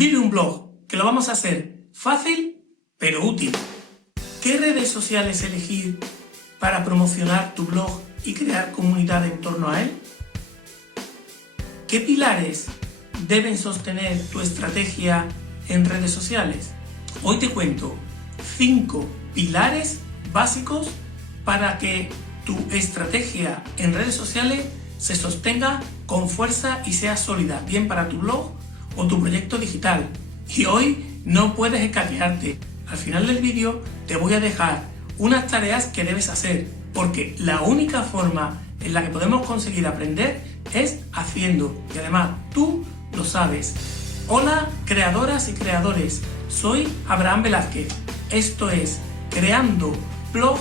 Vive un blog, que lo vamos a hacer fácil, pero útil. ¿Qué redes sociales elegir para promocionar tu blog y crear comunidad en torno a él? ¿Qué pilares deben sostener tu estrategia en redes sociales? Hoy te cuento 5 pilares básicos para que tu estrategia en redes sociales se sostenga con fuerza y sea sólida, bien para tu blog o tu proyecto digital. Y hoy no puedes escaquearte. Al final del vídeo te voy a dejar unas tareas que debes hacer, porque la única forma en la que podemos conseguir aprender es haciendo, y además tú lo sabes. Hola creadoras y creadores, soy Abraham Velázquez, esto es Creando Blog,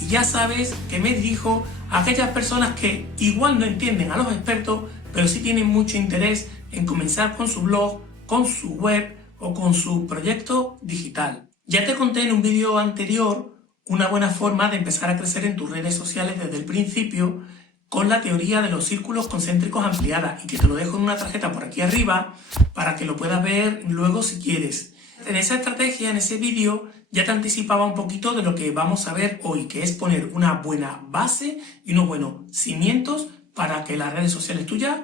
y ya sabes que me dirijo a aquellas personas que igual no entienden a los expertos, pero sí tienen mucho interés en comenzar con su blog, con su web o con su proyecto digital. Ya te conté en un vídeo anterior una buena forma de empezar a crecer en tus redes sociales desde el principio con la teoría de los círculos concéntricos ampliada, y que te lo dejo en una tarjeta por aquí arriba para que lo puedas ver luego si quieres. En esa estrategia, en ese vídeo, ya te anticipaba un poquito de lo que vamos a ver hoy, que es poner una buena base y unos buenos cimientos para que las redes sociales tuyas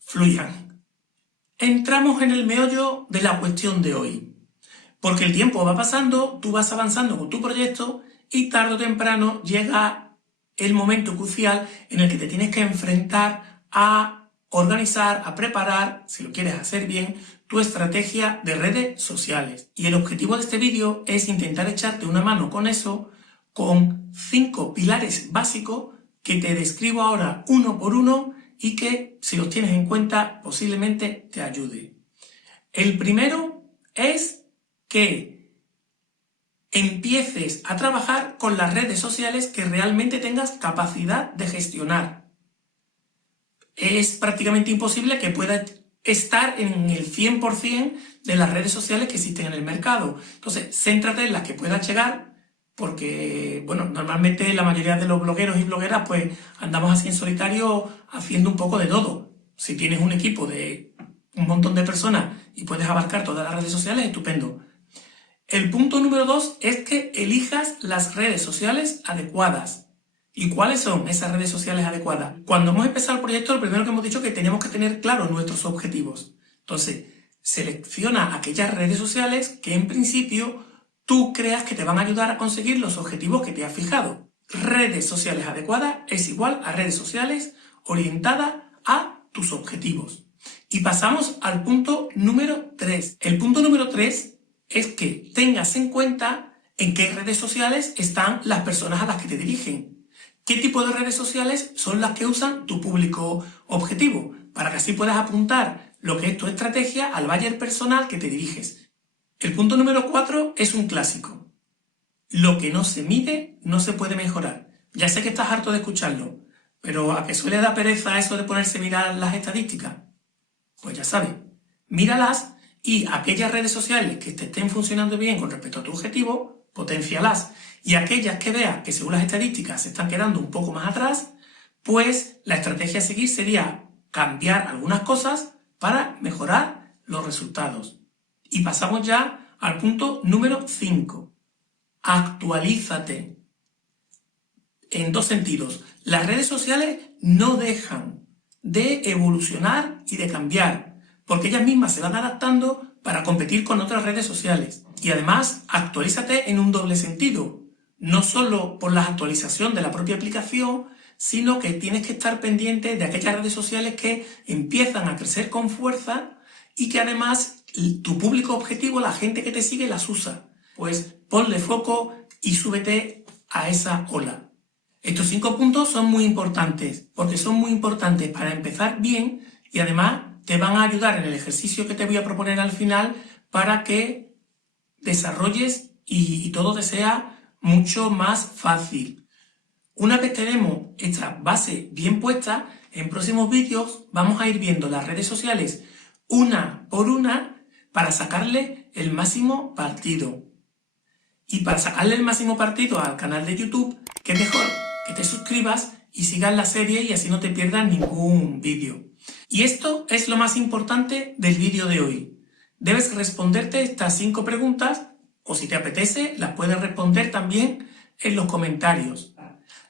fluyan. Entramos en el meollo de la cuestión de hoy, porque el tiempo va pasando, tú vas avanzando con tu proyecto y tarde o temprano llega el momento crucial en el que te tienes que enfrentar a organizar, a preparar, si lo quieres hacer bien, tu estrategia de redes sociales. Y el objetivo de este vídeo es intentar echarte una mano con eso, con 5 pilares básicos que te describo ahora uno por uno y que, si los tienes en cuenta, posiblemente te ayude. El primero es que empieces a trabajar con las redes sociales que realmente tengas capacidad de gestionar. Es prácticamente imposible que puedas estar en el 100% de las redes sociales que existen en el mercado. Entonces, céntrate en las que puedas llegar, porque, bueno, normalmente la mayoría de los blogueros y blogueras pues andamos así en solitario haciendo un poco de todo. Si tienes un equipo de un montón de personas y puedes abarcar todas las redes sociales, estupendo. El punto número 2 es que elijas las redes sociales adecuadas. ¿Y cuáles son esas redes sociales adecuadas? Cuando hemos empezado el proyecto, lo primero que hemos dicho es que teníamos que tener claros nuestros objetivos. Entonces, selecciona aquellas redes sociales que en principio tú creas que te van a ayudar a conseguir los objetivos que te has fijado. Redes sociales adecuadas es igual a redes sociales orientadas a tus objetivos. Y pasamos al punto número 3. El punto número 3 es que tengas en cuenta en qué redes sociales están las personas a las que te dirigen. ¿Qué tipo de redes sociales son las que usan tu público objetivo? Para que así puedas apuntar lo que es tu estrategia al buyer personal que te diriges. El punto número 4 es un clásico. Lo que no se mide no se puede mejorar. Ya sé que estás harto de escucharlo, pero ¿a que suele dar pereza eso de ponerse a mirar las estadísticas? Pues ya sabes, míralas. Y aquellas redes sociales que te estén funcionando bien con respecto a tu objetivo, potencialas. Y aquellas que veas que según las estadísticas se están quedando un poco más atrás, pues la estrategia a seguir sería cambiar algunas cosas para mejorar los resultados. Y pasamos ya al punto número 5. Actualízate. En 2 sentidos. Las redes sociales no dejan de evolucionar y de cambiar, porque ellas mismas se van adaptando para competir con otras redes sociales. Y además, actualízate en un doble sentido. No solo por la actualización de la propia aplicación, sino que tienes que estar pendiente de aquellas redes sociales que empiezan a crecer con fuerza y que además tu público objetivo, la gente que te sigue, las usa. Pues ponle foco y súbete a esa ola. Estos 5 puntos son muy importantes, porque son muy importantes para empezar bien y además te van a ayudar en el ejercicio que te voy a proponer al final para que desarrolles y todo te sea mucho más fácil. Una vez tenemos esta base bien puesta, en próximos vídeos vamos a ir viendo las redes sociales una por una para sacarle el máximo partido. Y para sacarle el máximo partido al canal de YouTube, que es mejor que te suscribas y sigas la serie y así no te pierdas ningún vídeo. Y esto es lo más importante del vídeo de hoy. debes responderte estas 5 preguntas, o si te apetece, las puedes responder también en los comentarios.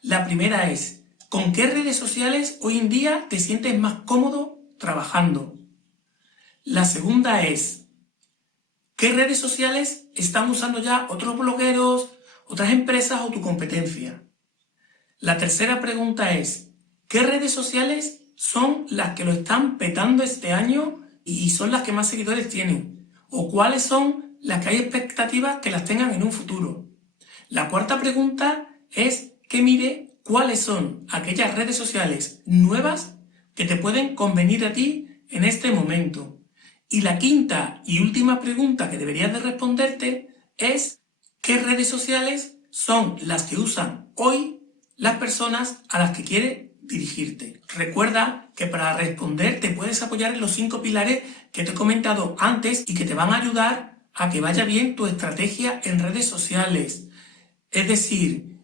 La primera es, ¿con qué redes sociales hoy en día te sientes más cómodo trabajando? La segunda es, ¿qué redes sociales están usando ya otros blogueros, otras empresas o tu competencia? La tercera pregunta es, ¿qué redes sociales son las que lo están petando este año y son las que más seguidores tienen? ¿O cuáles son las que hay expectativas que las tengan en un futuro? La cuarta pregunta es que mire cuáles son aquellas redes sociales nuevas que te pueden convenir a ti en este momento. Y la quinta y última pregunta que deberías de responderte es ¿qué redes sociales son las que usan hoy las personas a las que quieres dirigirte? Recuerda que para responder te puedes apoyar en los 5 pilares que te he comentado antes y que te van a ayudar a que vaya bien tu estrategia en redes sociales. Es decir,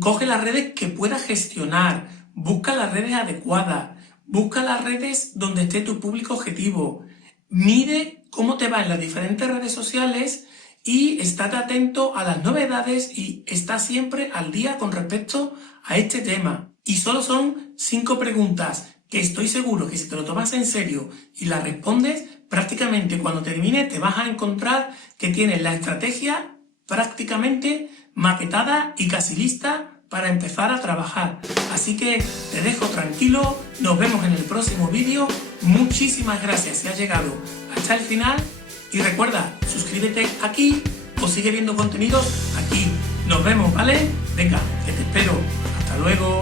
coge las redes que puedas gestionar, busca las redes adecuadas, busca las redes donde esté tu público objetivo, mide cómo te va en las diferentes redes sociales y estate atento a las novedades y está siempre al día con respecto a este tema. Y solo son 5 preguntas que estoy seguro que si te lo tomas en serio y las respondes, prácticamente cuando termines te vas a encontrar que tienes la estrategia prácticamente maquetada y casi lista para empezar a trabajar. Así que te dejo tranquilo, nos vemos en el próximo vídeo. Muchísimas gracias si has llegado hasta el final y recuerda, suscríbete aquí o sigue viendo contenidos aquí. Nos vemos, ¿vale? Venga, que te espero. Hasta luego.